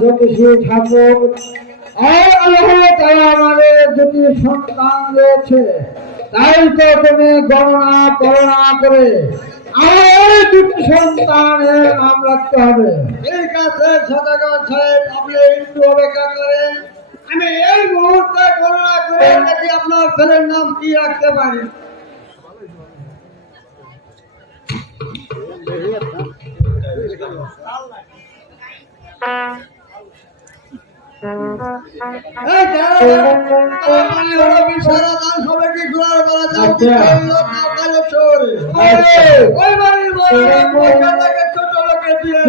জ্যোতিষী ঠাকুর আমাদের দুটি সন্তান রয়েছে, তাই তো তুমি গণনা করোনা করে আমার দুটি সন্তানের নাম রাখতে হবে। ঠিক আছে সদাগর সাহেব, আপনি একটু অপেক্ষা করেন, আমি এই মুহূর্তে গণনা করে দেখি আপনার ছেলের নাম কি রাখতে পারি। সবাইকে ঘোরার বেলা ছোট লোকের দিয়ে